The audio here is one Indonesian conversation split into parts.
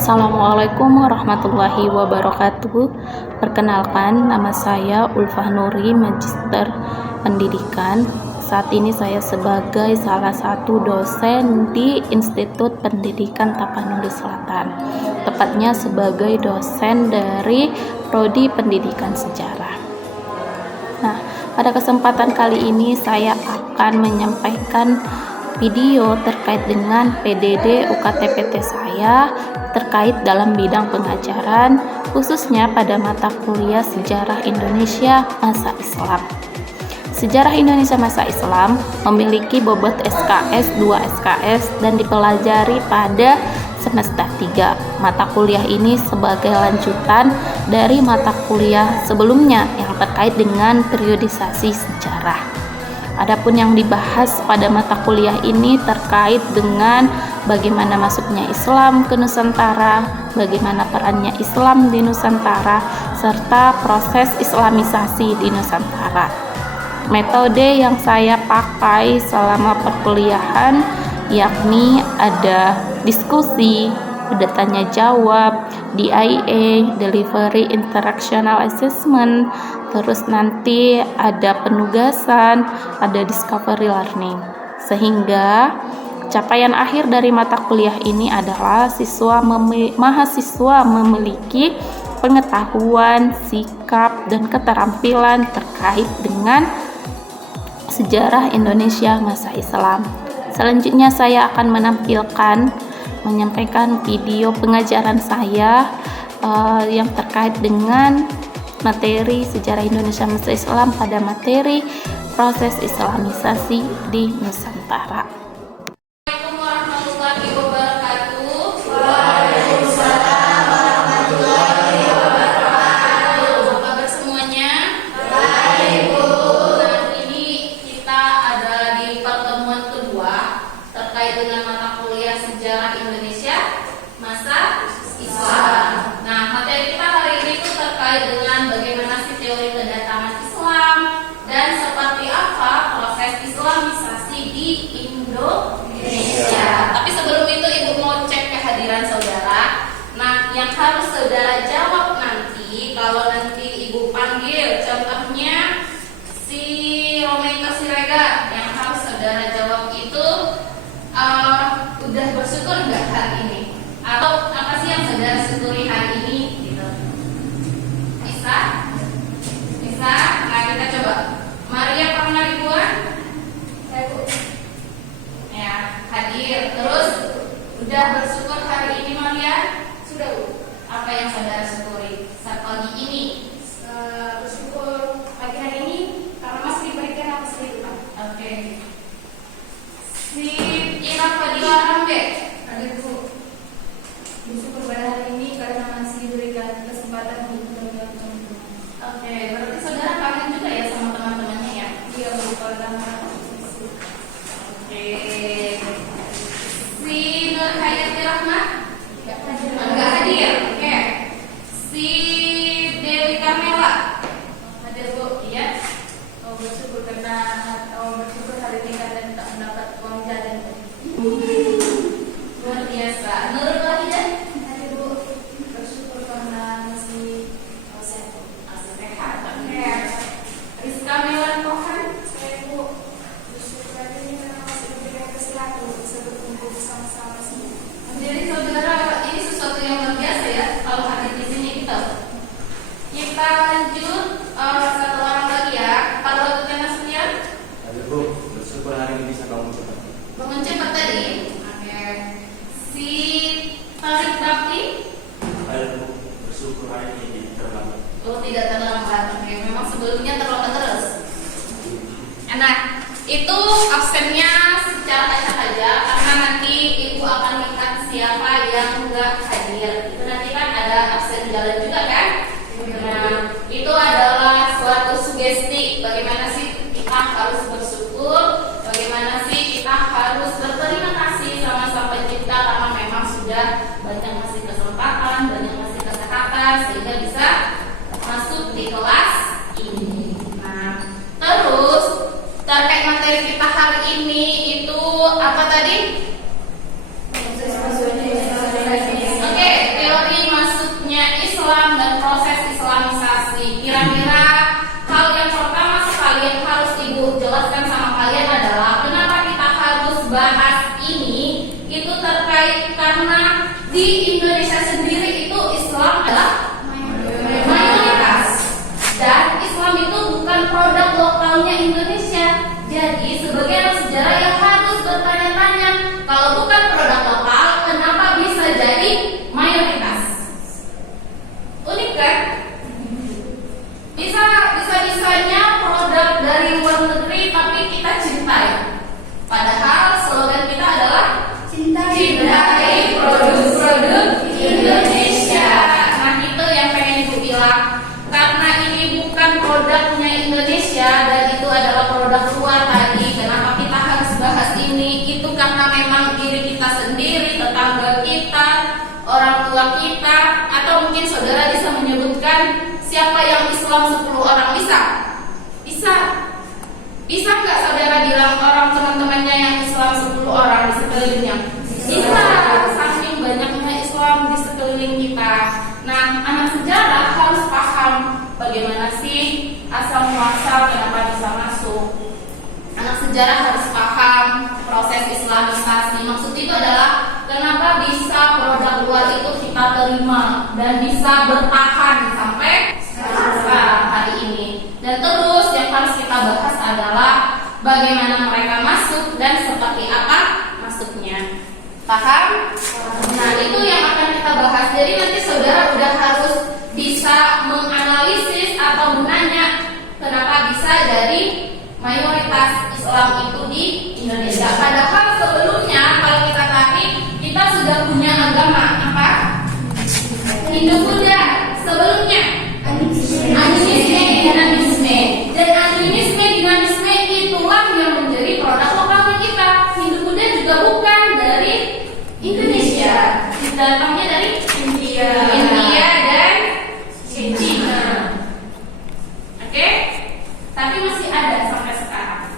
Assalamualaikum warahmatullahi wabarakatuh. Perkenalkan, nama saya Ulfah Nuri, Magister Pendidikan. Saat ini saya sebagai salah satu dosen di Institut Pendidikan Tapanuli Selatan, tepatnya sebagai dosen dari Prodi Pendidikan Sejarah. Nah, pada kesempatan kali ini saya akan menyampaikan video terkait dengan PDD UKT-PT saya terkait dalam bidang pengajaran, khususnya pada mata kuliah Sejarah Indonesia Masa Islam. Sejarah Indonesia Masa Islam memiliki bobot SKS 2 SKS dan dipelajari pada semester 3. Mata kuliah ini sebagai lanjutan dari mata kuliah sebelumnya yang terkait dengan periodisasi sejarah. Adapun yang dibahas pada mata kuliah ini terkait dengan bagaimana masuknya Islam ke Nusantara, bagaimana perannya Islam di Nusantara, serta proses Islamisasi di Nusantara. Metode yang saya pakai selama perkuliahan yakni ada diskusi, ada tanya jawab, DIA, Delivery Interactional Assessment, terus nanti ada penugasan, ada discovery learning. Sehingga capaian akhir dari mata kuliah ini adalah mahasiswa memiliki pengetahuan, sikap, dan keterampilan terkait dengan sejarah Indonesia masa Islam. Selanjutnya saya akan menyampaikan video pengajaran saya yang terkait dengan materi sejarah Indonesia masa Islam pada materi proses Islamisasi di Nusantara. Assalamualaikum warahmatullahi wabarakatuh. Waalaikumsalam warahmatullahi wabarakatuh. Apa kabar semuanya? Baik, Bu. Nah, ini kita ada di pertemuan kedua terkait dengan mata kuliah Sejarah Indonesia Masa Islam. Nah, materi kita hari ini tuh terkait dengan bagaimana sih teori kedatangan Islam dan seperti apa proses Islamisasi di Indonesia. Tapi sebelum itu Ibu mau cek kehadiran saudara. Nah, yang harus saudara jawab nanti kalau nanti Ibu panggil, contohnya si Romaika Siregar, yang harus saudara jawab itu udah bersyukur nggak hari ini? Atau apa sih yang saudara syukuri hari ini? Gitu. Bisa? Bisa? Nah, kita coba. Maria Pangaribuan? Saya, Bu. Ya, hadir. Terus udah bersyukur hari ini, Maria? Sudah, Bu. Apa yang saudara syukuri saat pagi ini? Bersyukur pagi hari ini karena masih diberikan atas kehidupan. Oke. Si Ira Fadila Rambe? Hadir, Bu. Bersyukur pada hari ini karena masih diberikan kesempatan untuk berjalan ke Tuhan. Oke, berarti saudara kangen juga ya sama teman-temannya ya? Iya, Bu, karena Oke. Si Nur Hayati Rahmat? Enggak hadir. Oke. Si Dewi Kamela? hadir, Bu. Iya. Bersyukur karena bersyukur hari ini karena tak mendapat uang jalan. Luar biasa. Nurul Wahidah? Hadir, Bu. Bersyukur karena masih sehat. Masih sehat. Oke. Rizka Melan Kohan? Saya, Bu. Bersyukur hari ini karena masih diberikan kesehatan untuk bisa berkumpul bersama-sama semua. Jadi saudara, ini sesuatu yang luar biasa ya kalau hadir di sini kita. Kita lanjut satu orang lagi ya. Pada waktu Nasmian, Hadir, Bu. Bersyukur hari ini bisa kamu cepat. bangun cepat tadi. Oke. Si Tarik Bakti, Hadir, Bu. Bersyukur hari ini tidak terlambat. oh tidak terlambat. Oke, memang sebelumnya terlambat terus. Nah, itu absennya secara acak aja karena nanti ibu akan lihat siapa yang enggak hadir. Itu nanti kan ada absen jalan juga kan? Nah, itu adalah suatu sugesti bagaimana sih kita harus bersyukur, bagaimana sih kita harus berterima kasih sama Sang Pencipta karena memang sudah banyak ngasih kesempatan, banyak ngasih kesehatan sehingga bisa masuk di kelas ini. Nah, terus terkait materi kita hari ini itu bahas ini itu terkait karena di Indonesia sendiri itu Islam adalah mayoritas dan Islam itu bukan produk lokalnya Indonesia. Jadi sebagai anak sejarah yang harus bertanya-tanya, kalau bukan produk lokal, kenapa bisa jadi mayoritas? Unik kan? Bisa-bisanya produk dari luar negeri tapi kita cintai. Padahal slogan kita adalah cintai produk-produk Indonesia. Nah itu yang pengen Ibu bilang. Karena ini bukan produknya Indonesia dan itu adalah produk luar tadi. Kenapa kita harus bahas ini? Itu karena memang diri kita sendiri, tetangga kita, orang tua kita, atau mungkin saudara bisa menyebutkan siapa yang Islam 10 orang bisa? Bisa. Bisa nggak saudara bilang orang teman-temannya yang Islam 10 orang di sekelilingnya? Bisa. Saking banyaknya Islam di sekeliling kita. Nah, anak sejarah harus paham bagaimana sih asal muasal kenapa bisa masuk. Anak sejarah harus paham proses Islamisasi. Maksud itu adalah kenapa bisa produk luar itu kita terima dan bisa bertahan sampai sekarang hari ini. Dan terus yang harus kita bahas adalah bagaimana mereka masuk dan seperti apa masuknya. Paham? Nah itu yang akan kita bahas. Jadi nanti saudara udah harus bisa menganalisis atau menanya kenapa bisa dari mayoritas Islam itu di Indonesia. Padahal sebelumnya kalau kita tarik kita sudah punya agama apa? Hindu-Buddha. Sebelumnya animisme. Dan animisme itulah yang menjadi produk lokalnya kita. Hindu-Buddha juga bukan dari Indonesia, datangnya dari India dan Cina. Oke? Tapi masih ada sampai sekarang.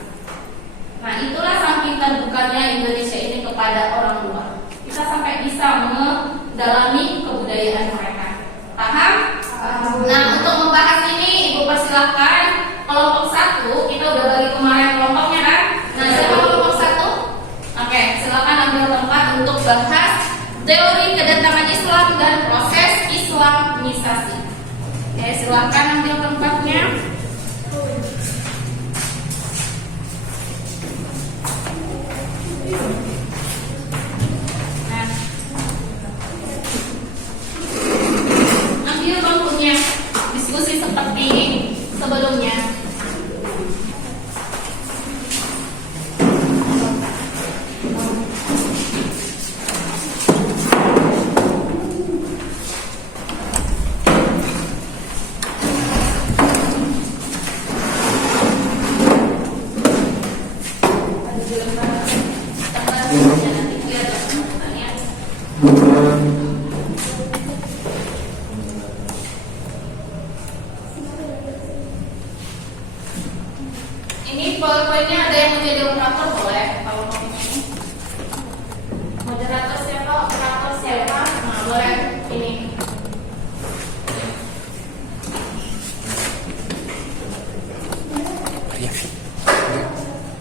Nah, itulah saking terbukanya Indonesia ini kepada orang luar. Kita sampai bisa mendalami kebudayaan mereka. Paham? Nah, untuk membahas ini Ibu persilahkan kelompok 1. Kita udah bagi kemarin kelompoknya kan? Nah, siapa kelompok 1? Oke, silakan ambil tempat untuk bahas teori kedatangan Islam dan proses Islamisasi. Oke, silakan ambil tempatnya. Nah, ambil bangkunya. Diskusi seperti sebelumnya. Ini powerpointnya ada yang mau jadi operator boleh? Kalau mau ini moderator siapa? Operator siapa? Nah boleh ini.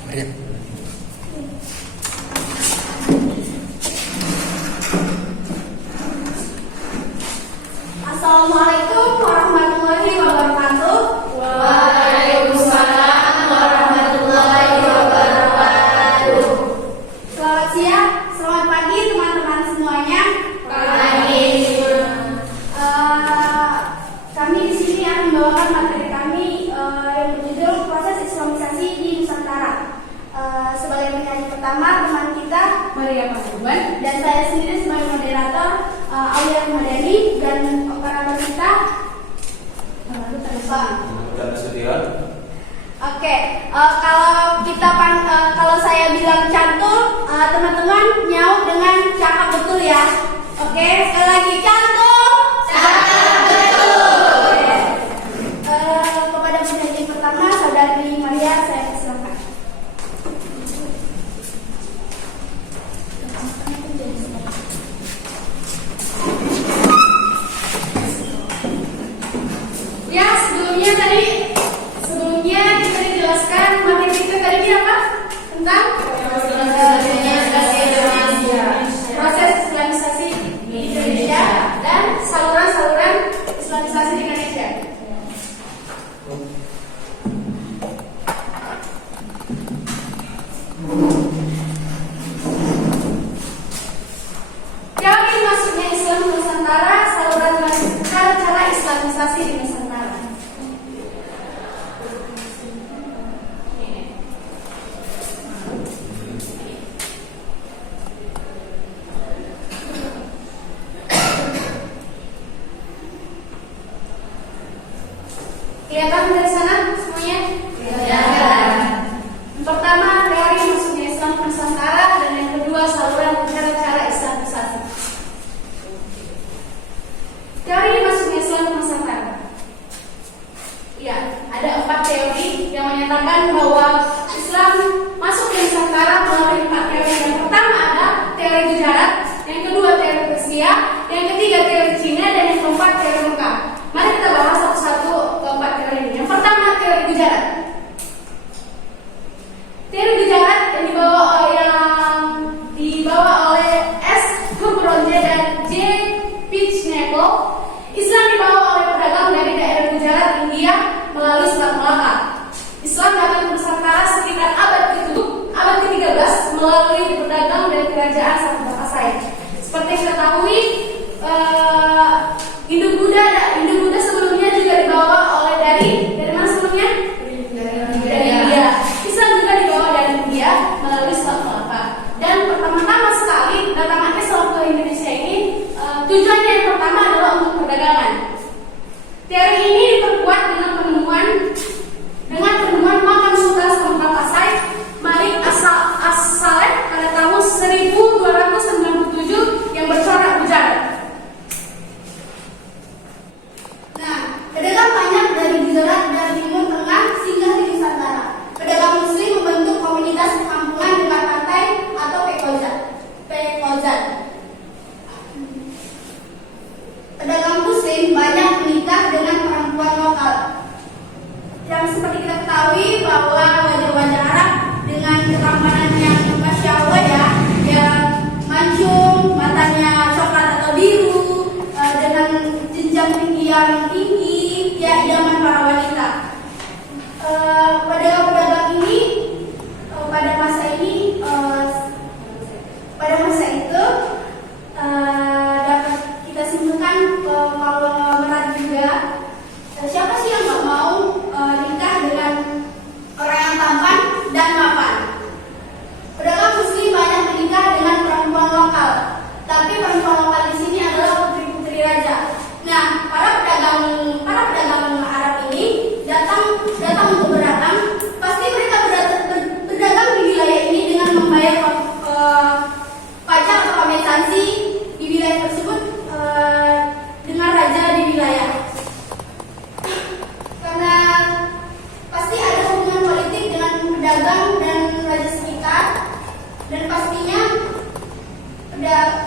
Maria. Assalamualaikum warahmatullahi wabarakatuh. Waalaikumsalam warahmatullahi wabarakatuh. Selamat siang, selamat pagi teman-teman semuanya. Pagi. Kami di sini akan membawakan materi kami yang berjudul proses Islamisasi di Nusantara. Sebagai penyanyi pertama teman kita Maria Pasuban dan saya sendiri sebagai moderator Aulia Ramadhani dan operator kita Oke, kalau saya bilang cantul, teman-teman nyaut dengan cakap betul ya. Oke, sekali lagi cantul. Cakap betul. Kepada penyanyi pertama saudari Maria saya persilakan. Ya, sebelumnya kita dijelaskan materi kita tadi apa? Tentang Islamisasi di Nusantara. Kelihatan dari sana semuanya? Kelihatan. Yang pertama, teori masuknya Islam ke Nusantara, dan yang kedua, saluran cara-cara Islamisasi. Teori masuknya Islam ke Nusantara. Ya, ada 4 teori yang menyatakan bahwa Islam masuk ke Nusantara melalui 4 teori. Yang pertama ada teori Gujarat, yang kedua teori Persia, yang ketiga teori Cina, dan yang keempat teori Mekah. Mari kita bahas satu-satu keempat teori ini. Yang pertama teori Gujarat. Teori Gujarat yang dibawa oleh S. Kubronje dan J. Pitchneko. Islam dibawa oleh pedagang dari daerah Gujarat, India melalui Selat Malaka. Islam datang ke Nusantara sekitar abad ke-7, abad ke-13 melalui pedagang dari kerajaan Sattapasai. Seperti yang kita ketahui, Hindu-Buddha sebelumnya juga dibawa oleh dari mana sebelumnya? Dari India. Islam juga dibawa dari India melalui Selat Malaka. Dan pertama-tama sekali datang Islam ke Indonesia ini tujuannya yang pertama adalah untuk perdagangan. Teori ini diperkuat dengan penemuan makam Sultan Sattapasai Malik As-Saleh pada tahun 1297 yang bercorak Gujarat. Nah, pedagang banyak dari Gujarat dan Timur Tengah singgah di Nusantara. Pedagang Muslim membentuk komunitas perkampungan dekat pantai atau pekozan. Pedagang Muslim banyak menikah dengan perempuan lokal. Yang seperti kita ketahui bahwa wajah-wajah Arab dengan ketampanan yang masya Allah ya, yang mancung, matanya coklat atau biru, dengan jenjang tinggi yang tinggi, ya idaman para wanita. Pedagang-pedagang ini pada masa itu dapat kita simpulkan kalau berat juga. Siapa sih yang nggak mau nikah dengan orang yang tampan dan mapan? Pedagang Muslim banyak menikah dengan perempuan lokal, tapi perempuan lokal di sini adalah putri-putri raja. Nah, para pedagang Arab ini datang untuk berdagang. Pasti mereka berdagang di wilayah ini dengan membayar pajak atau kompensasi di wilayah tersebut dengan raja di wilayah. Karena pasti ada hubungan politik dengan pedagang dan raja sekitar, dan pastinya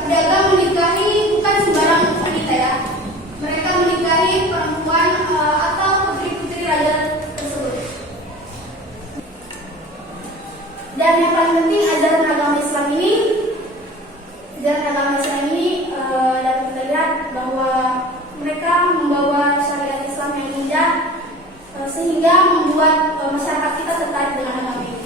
pedagang menikahi bukan sembarang wanita ya. Mereka menikahi perempuan atau putri-putri raja tersebut. Dan yang paling penting ajaran agama Islam ini dapat kita lihat bahwa mereka membawa syariat Islam yang indah, sehingga membuat masyarakat kita tertarik dengan agama ini.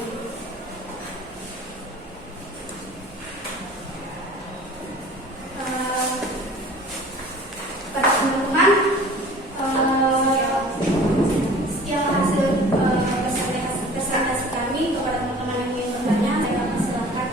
Pada teman-teman, sekian hasil presentasi kami. Kepada teman-teman yang ingin bertanya, saya akan silakan.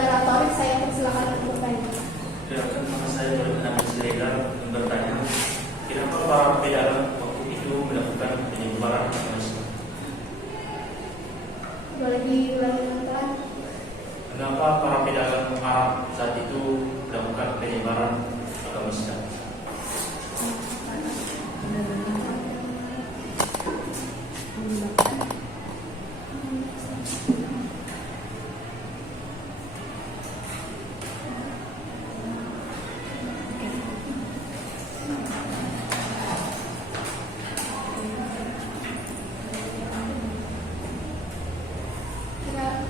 sebagai retorik saya persilakan untuk bertanya. Ya, kan nama saya berkenan Siregar dan bertanya, kenapa para pedagang waktu itu melakukan penyebaran agama Islam? Boleh diulangi teman-teman? Kenapa para pedagang Arab saat itu melakukan penyebaran agama Islam?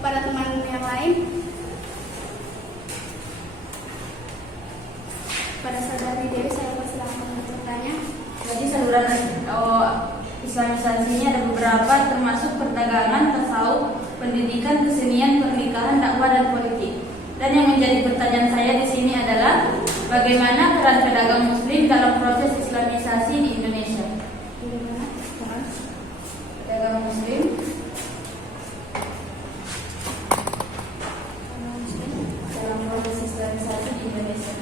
Pada teman yang lain, pada saudari Dewi saya persilakan untuk bertanya. Jadi saluran Islamisasinya ada beberapa, termasuk perdagangan, tasawuf, pendidikan, kesenian, pernikahan, dakwah dan politik. Dan yang menjadi pertanyaan saya di sini adalah bagaimana peran pedagang Muslim dalam proses Islamisasi di Indonesia? Bagaimana? Pedagang Muslim dalam proses Islamisasi di Indonesia.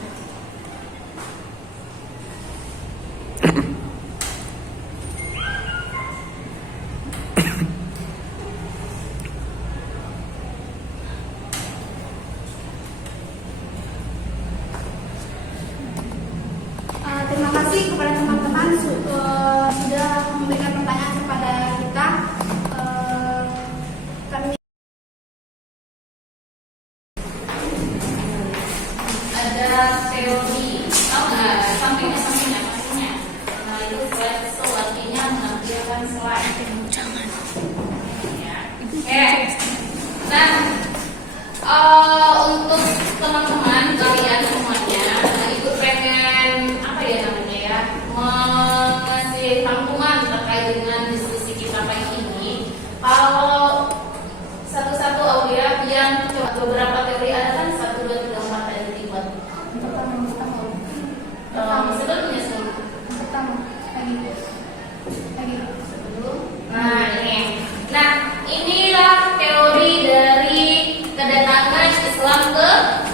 Terima kasih kepada teman-teman sudah memberikan pertanyaan kepada kita. Kami Ada teori, tahu nggak? Sampingnya. Nah itu slideshow artinya menampilkan slide. Jangan. Ya. Oke. Nah, untuk teman-teman kalian semuanya, itu pengen apa ya namanya ya, mengasih rangkuman terkait dengan diskusi kita pagi ini. Kalau satu-satu Aulia yang beberapa teori ada kan 1, 2, 3, 4 tadi dibuat. Sebelumnya sebelum. pertama lagi. Nah ini, inilah teori dari kedatangan Islam ke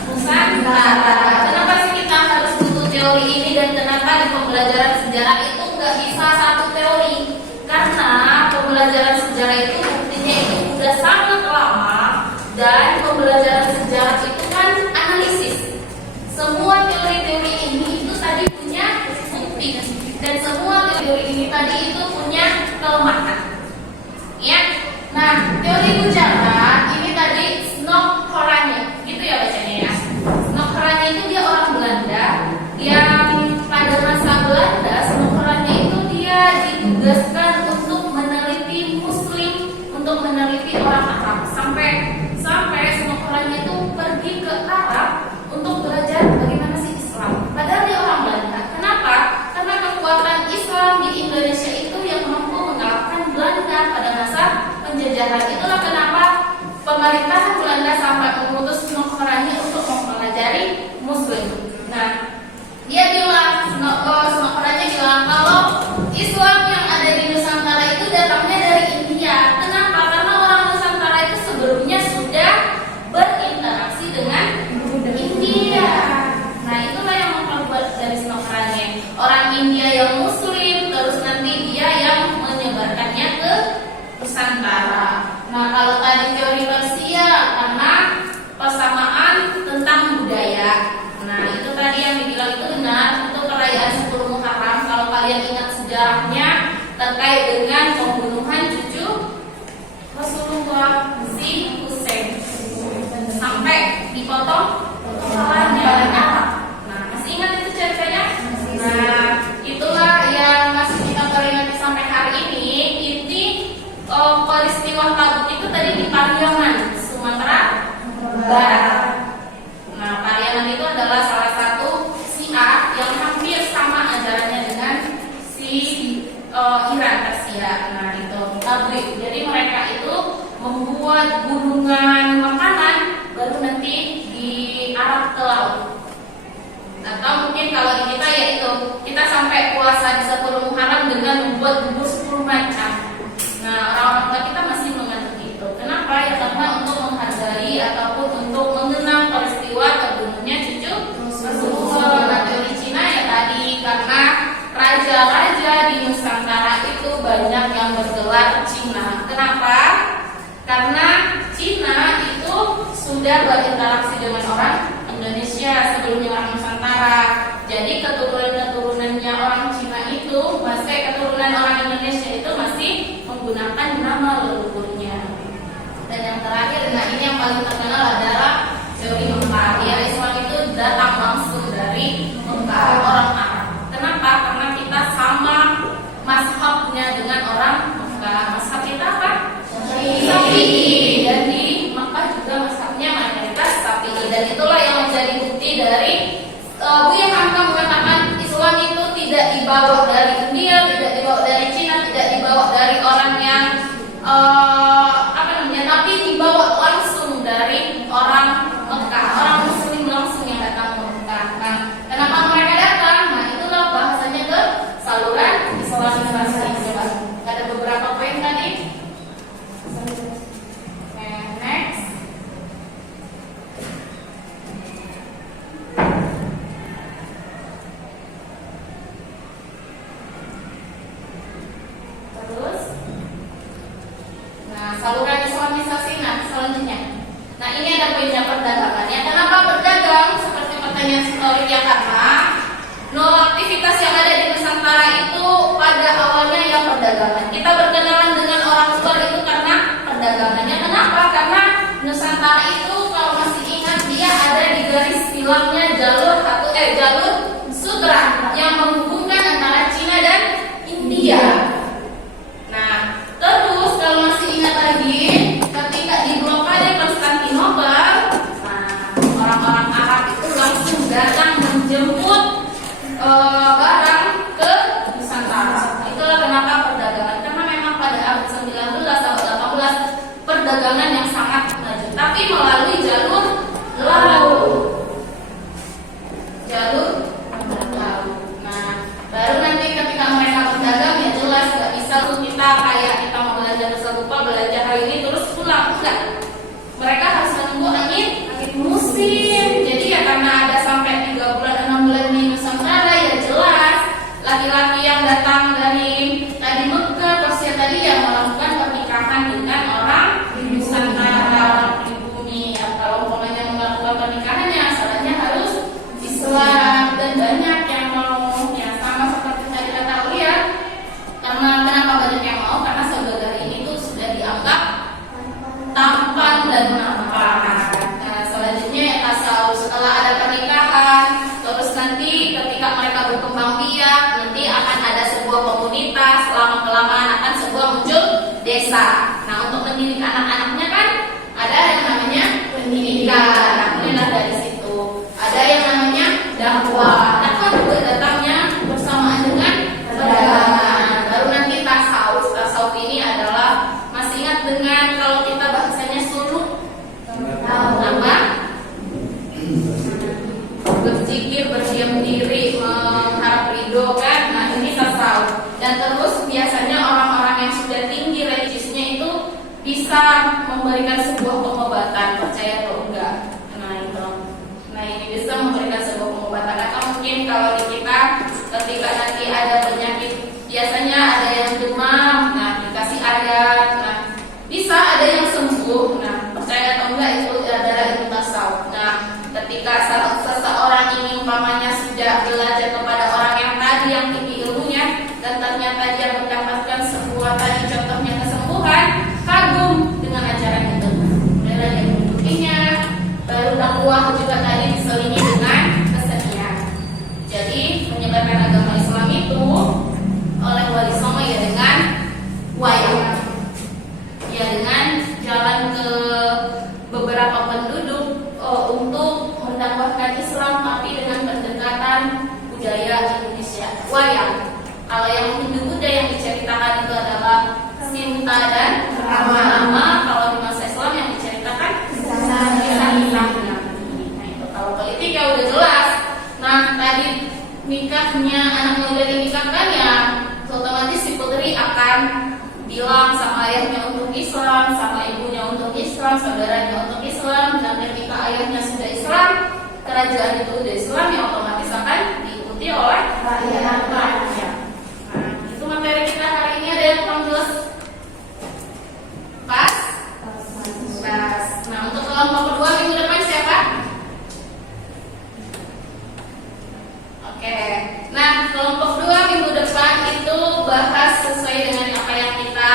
Nusantara. Kenapa sih kita harus butuh teori ini dan kenapa di pembelajaran sejarah itu nggak bisa satu teori? Karena pembelajaran sejarah itu buktinya itu udah sangat lama dan pembelajaran sejarah itu kan analisis. Semua teori-teori ini itu tadi punya bukti dan semua teori ini tadi itu punya kelemahan. Ya, nah teori Gujarat ini tadi Snokhoranya, gitu ya bacanya ya. Snokhoranya itu dia orang Belanda yang pada masa Belanda Snokhoranya itu dia ditugaskan untuk meneliti Muslim, untuk meneliti orang Arab sampai Snokhoranya itu pergi ke Arab untuk belajar bagaimana sih Islam. Padahal dia orang Belanda. Kenapa? Karena kekuatan Islam di Indonesia itu yang mampu mengalahkan Belanda pada masa penjajahan. Itulah kenapa pemerintahan Belanda sampai mengutus Snokhoranya untuk mempelajari Muslim. Nah, dia bilang, Snokhoranya bilang kalau Islam yang ada di Nusantara itu datangnya dari India. Kenapa? Karena orang Nusantara itu sebelumnya sudah berinteraksi dengan India. Nah, itulah yang membuat dari Snokhoranya orang India yang Muslim, terus nanti dia yang menyebarkannya ke Nusantara. Nah, kalau tadi teori Persia karena persamaan tentang budaya. Nah, itu tadi yang dibilang itu benar. Untuk perayaan 10 Muharram, kalau kalian ingat sejarahnya terkait dengan pembunuhan cucu Rasulullah si Husain sampai dipotong kepalanya. Nah, masih ingat itu ceritanya? Nah, itulah yang masih kita peringati sampai hari ini. Inti peristiwa Tabuk itu tadi di Pariaman, Sumatera Barat. Nah, Pariaman itu adalah salah satu Syiah yang hampir sama ajarannya dengan si Iran Persia. Nah, itu Tabuk. Jadi mereka itu membuat gunungan makanan baru nanti diarah ke laut. Atau mungkin kalau di kita ya itu kita sampai puasa di 10 Muharram dengan membuat bubur 10 macam. Nah, orang-orang tua kita masih menganut itu. Kenapa? Ya karena untuk menghargai ataupun untuk mengenang sudah berinteraksi dengan orang Indonesia sebelumnya orang Nusantara. Jadi keturunannya orang Cina itu masih keturunan orang Indonesia itu masih menggunakan nama leluhurnya. Dan yang terakhir, nah ini yang paling terkenal adalah teori Mekah. Ya, Islam itu datang langsung dari Mekah, orang Arab. Kenapa? Karena kita sama mazhabnya dengan orang Mekah. Mazhab kita apa? Syafi'i. Dan di Mekah juga mazhabnya mayoritas Syafi'i. Dan itulah yang menjadi bukti dari Buya Hamka mengatakan Islam itu tidak dibawa dari India, tidak dibawa dari Cina, tidak dibawa dari orang yang tapi dibawa langsung dari orang Mekah, orang Muslim langsung yang datang ke Mekah. Nah, kenapa mereka datang? Nah, itulah bahasanya ke saluran Islamisasi. Coba, ada beberapa poin tadi. Next. Terus, nah saluran Islamisasi. Nah selanjutnya, nah ini ada poinnya perdagangannya. Kenapa berdagang? Seperti pertanyaan historik ya, karena nol aktivitas yang ada di Nusantara itu pada awalnya ya perdagangan. Kita berkenalan dengan orang luar itu karena perdagangannya. Kenapa? Karena Nusantara itu kalau masih ingat dia ada di garis bilangnya jalur sutra yang menghubungkan antara Cina dan India. Nah, terus kalau masih ingat lagi ketika di blokade Konstantinopel, nah orang-orang Arab itu langsung datang menjemput barang ke Nusantara. Itulah kenapa perdagangan, karena memang pada abad 19 atau 18 perdagangan yang sangat maju, tapi melalui jalur laut. Nah, baru nanti ketika mereka berdagang ya jelas gak bisa tuh kita kayak kita mau belanja lupa belanja hari ini terus pulang, enggak. Mereka harus menunggu angin musim. Jadi ya karena ada sampai 3 bulan 6 bulan di Nusantara ya jelas laki-laki yang datang dari Mekah Persia tadi yang melakukan pernikahan dengan orang Nusantara pribumi. Ya, kalau umpamanya melakukan pernikahannya asalnya harus Islam dan banyak yang mau ya sama seperti tadi kata Ulia. Karena kenapa banyak yang mau? Karena saudara ini tuh sudah dianggap tampan dan nampan. Nah, selanjutnya ya tasawuf. Setelah ada pernikahan, terus nanti ketika mereka berkembang biak, nanti akan ada sebuah komunitas. Lama kelamaan akan sebuah muncul desa. Nah, untuk mendidik anak-anaknya kan ada yang namanya pendidikan. Nah, mulailah dari situ. Ada yang namanya dakwah. Dakwah juga datangnya bersamaan dengan perdagangan. Baru nanti tasawuf. Tasawuf ini adalah masih ingat dengan kalau kita bahasanya suluk apa? Berzikir, berdiam diri, mengharap ridho kan? Nah ini tasawuf. Dan terus biasanya orang-orang yang sudah tinggi religiusnya itu bisa memberikan sebuah pengobatan, percaya atau enggak. Nah itu. Nah ini bisa memberikan sebuah pengobatan. Atau mungkin kalau di kita ketika nanti ada penyakit, biasanya ada yang demam, nah dikasih ayat, nah bisa ada yang sembuh. Nah percaya atau enggak itu adalah ilmu tasawuf. Nah ketika seseorang ini umpamanya sudah belajar kepada orang yang tadi yang tinggi ilmunya dan ternyata dia mendapatkan sebuah tadi contohnya kesembuhan, kagum dengan ajaran itu. Mulai dari mendudukinya, baru dakwah juga tadi diselingi dengan kesenian. Jadi menyebarkan agama Islam itu oleh Wali Songo ya dengan wayang, ya dengan jalan ke beberapa penduduk untuk mendakwahkan Islam tapi dengan pendekatan budaya Indonesia. Wayang. Kalau yang Hindu-Buddha yang diceritakan itu adalah Sinta dan Rama. Kalau di masa Islam yang diceritakan kisah-kisah. Nah itu kalau politik ya udah jelas. Nah tadi nikahnya anak yang udah dinikahkan ya otomatis si putri akan bilang sama ayahnya untuk Islam, sama ibunya untuk Islam, saudaranya untuk Islam. Dan ketika ayahnya sudah Islam, kerajaan itu udah Islam, ya otomatis akan diikuti oleh rakyat. Nah, itu materi kita hari ini. Ada yang kurang jelas? Pas? Nah, untuk kelompok kedua minggu siapa? Oke. Nah, kelompok 2 minggu depan itu bahas sesuai dengan apa yang kita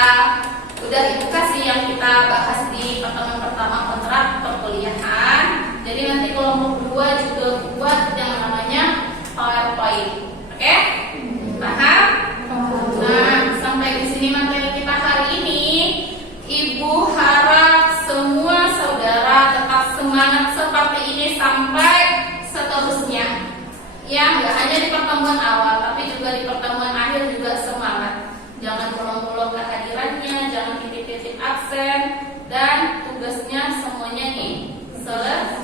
udah edukasi yang kita bahas di pertemuan pertama kontrak perkuliahan. Jadi nanti kelompok 2 juga buat yang namanya PowerPoint. Oke? Paham? Nah, sampai di sini materi kita hari ini. Ibu harap semua saudara tetap semangat seperti ini sampai seterusnya. Ya, nggak hanya di pertemuan awal, tapi juga di pertemuan akhir juga semangat. Jangan bolong-bolong kehadirannya, jangan titip-titip absen, dan tugasnya semuanya diselesaikan.